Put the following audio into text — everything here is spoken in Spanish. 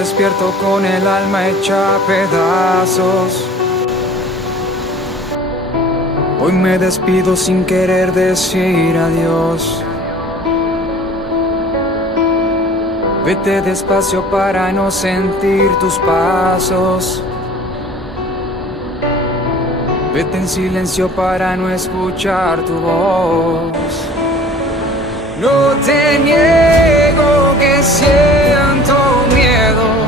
despierto con el alma hecha a pedazos. Hoy me despido sin querer decir adiós. Vete despacio para no sentir tus pasos. Vete en silencio para no escuchar tu voz. No te niego que siento miedo.